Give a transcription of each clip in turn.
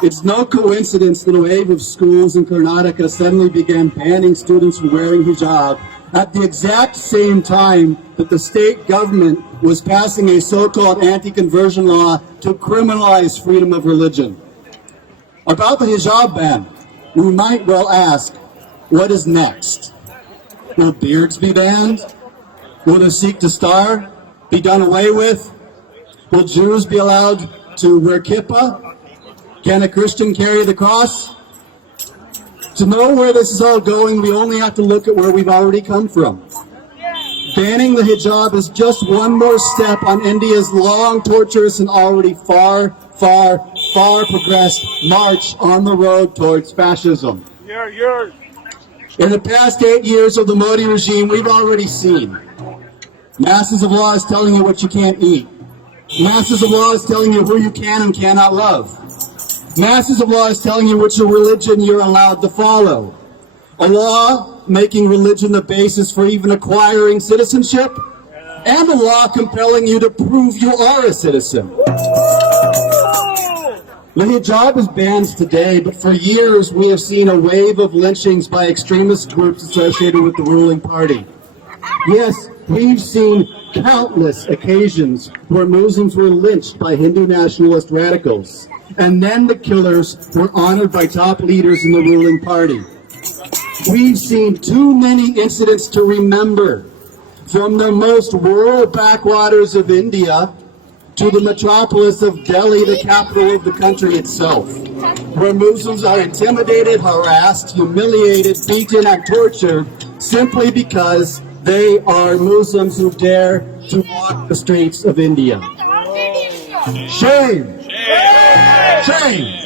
It's no coincidence that a wave of schools in Karnataka suddenly began banning students from wearing hijab at the exact same time that the state government was passing a so-called anti-conversion law to criminalize freedom of religion. About the hijab ban, we might well ask, what is next? Will beards be banned? Will the Sikh Dastar be done away with? Will Jews be allowed to wear kippah? Can a Christian carry the cross? To know where this is all going, we only have to look at where we've already come from. Banning the hijab is just one more step on India's long, torturous, and already far progressed march on the road towards fascism. In the past 8 years of the Modi regime, we've already seen masses of laws telling you what you can't eat. Masses of laws telling you who you can and cannot love. Masses of laws telling you which religion you're allowed to follow. A law making religion the basis for even acquiring citizenship, and a law compelling you to prove you are a citizen. The hijab is banned today, but for years we have seen a wave of lynchings by extremist groups associated with the ruling party. Yes, we've seen countless occasions where Muslims were lynched by Hindu nationalist radicals, and then the killers were honored by top leaders in the ruling party. We've seen too many incidents to remember, from the most rural backwaters of India to the metropolis of Delhi, the capital of the country itself, where Muslims are intimidated, harassed, humiliated, beaten, and tortured simply because they are Muslims who dare to walk the streets of India. Shame! Shame!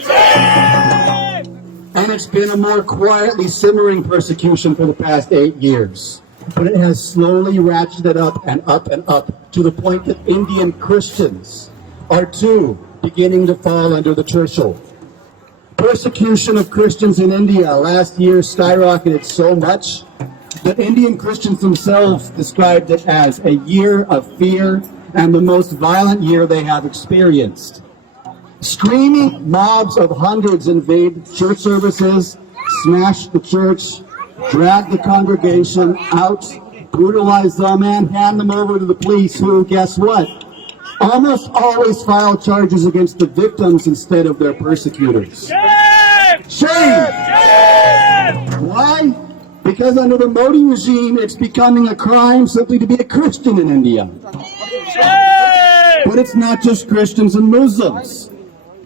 And it's been a more quietly simmering persecution for the past 8 years. But it has slowly ratcheted up and up and up to the point that Indian Christians are too beginning to fall under the threshold. Persecution of Christians in India last year skyrocketed so much that Indian Christians themselves described it as a year of fear and the most violent year they have experienced. Screaming mobs of hundreds invade church services, smash the church, drag the congregation out, brutalize them, and hand them over to the police who, guess what, almost always file charges against the victims instead of their persecutors. Shame! Why? Because under the Modi regime, it's becoming a crime simply to be a Christian in India. But it's not just Christians and Muslims.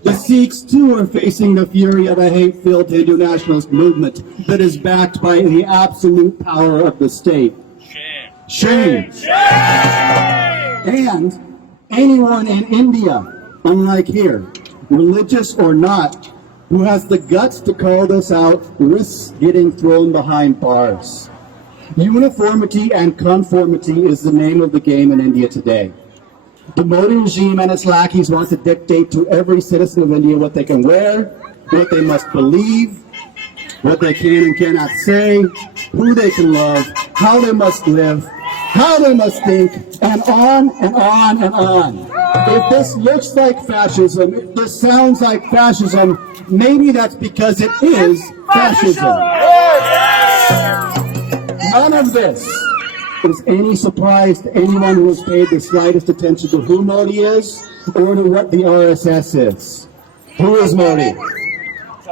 The Sikhs, too, are facing the fury of a hate-filled Hindu nationalist movement that is backed by the absolute power of the state. Shame. And anyone in India, unlike here, religious or not, who has the guts to call this out, risks getting thrown behind bars. Uniformity and conformity is the name of the game in India today. The Modi regime and its lackeys want to dictate to every citizen of India what they can wear, what they must believe, what they can and cannot say, who they can love, how they must live, how they must think, and on and on and on. If this looks like fascism, if this sounds like fascism, maybe that's because it is fascism. None of this is any surprise to anyone who has paid the slightest attention to who Modi is or to what the RSS is. Who is Modi?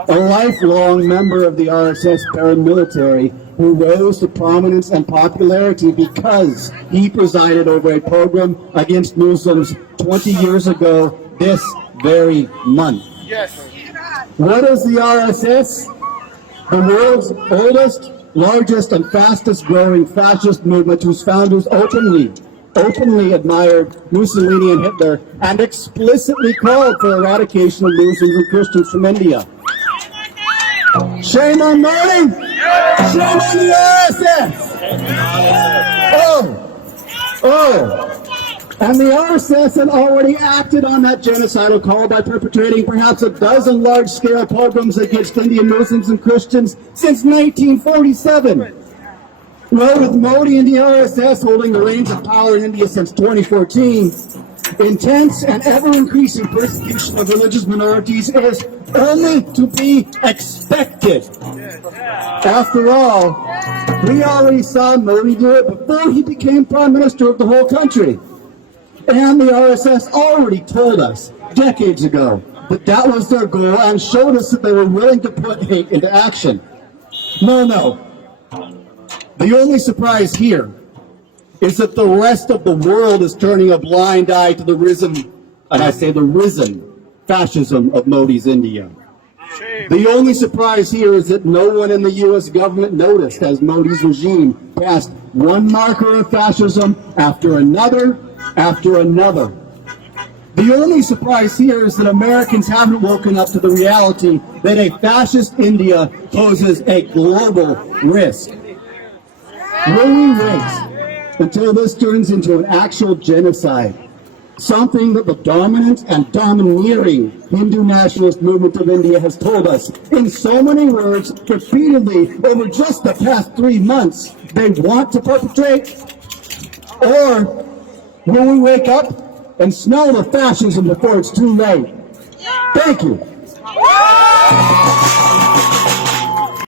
A lifelong member of the RSS paramilitary who rose to prominence and popularity because he presided over a pogrom against Muslims 20 years ago this very month. Yes. What is the RSS? The world's oldest, largest, and fastest growing fascist movement whose founders openly admired Mussolini and Hitler and explicitly called for eradication of Muslims and Christians from India. Shame on Modi! Shame on the RSS! And the RSS had already acted on that genocidal call by perpetrating perhaps a dozen large-scale pogroms against Indian Muslims and Christians since 1947. Well, with Modi and the RSS holding the reins of power in India since 2014, Intense and ever-increasing persecution of religious minorities is only to be expected. After all, we already saw Modi do it before he became Prime Minister of the whole country. And the RSS already told us decades ago that that was their goal and showed us that they were willing to put hate into action. No. The only surprise here is that the rest of the world is turning a blind eye to the risen, and I say the risen, fascism of Modi's India. The only surprise here is that no one in the U.S. government noticed as Modi's regime passed one marker of fascism after another after another. The only surprise here is that Americans haven't woken up to the reality that a fascist India poses a global risk. Will we wait until this turns into an actual genocide? Something that the dominant and domineering Hindu nationalist movement of India has told us in so many words repeatedly over just the past 3 months they want to perpetrate? Or will we wake up and smell the fascism before it's too late? Thank you.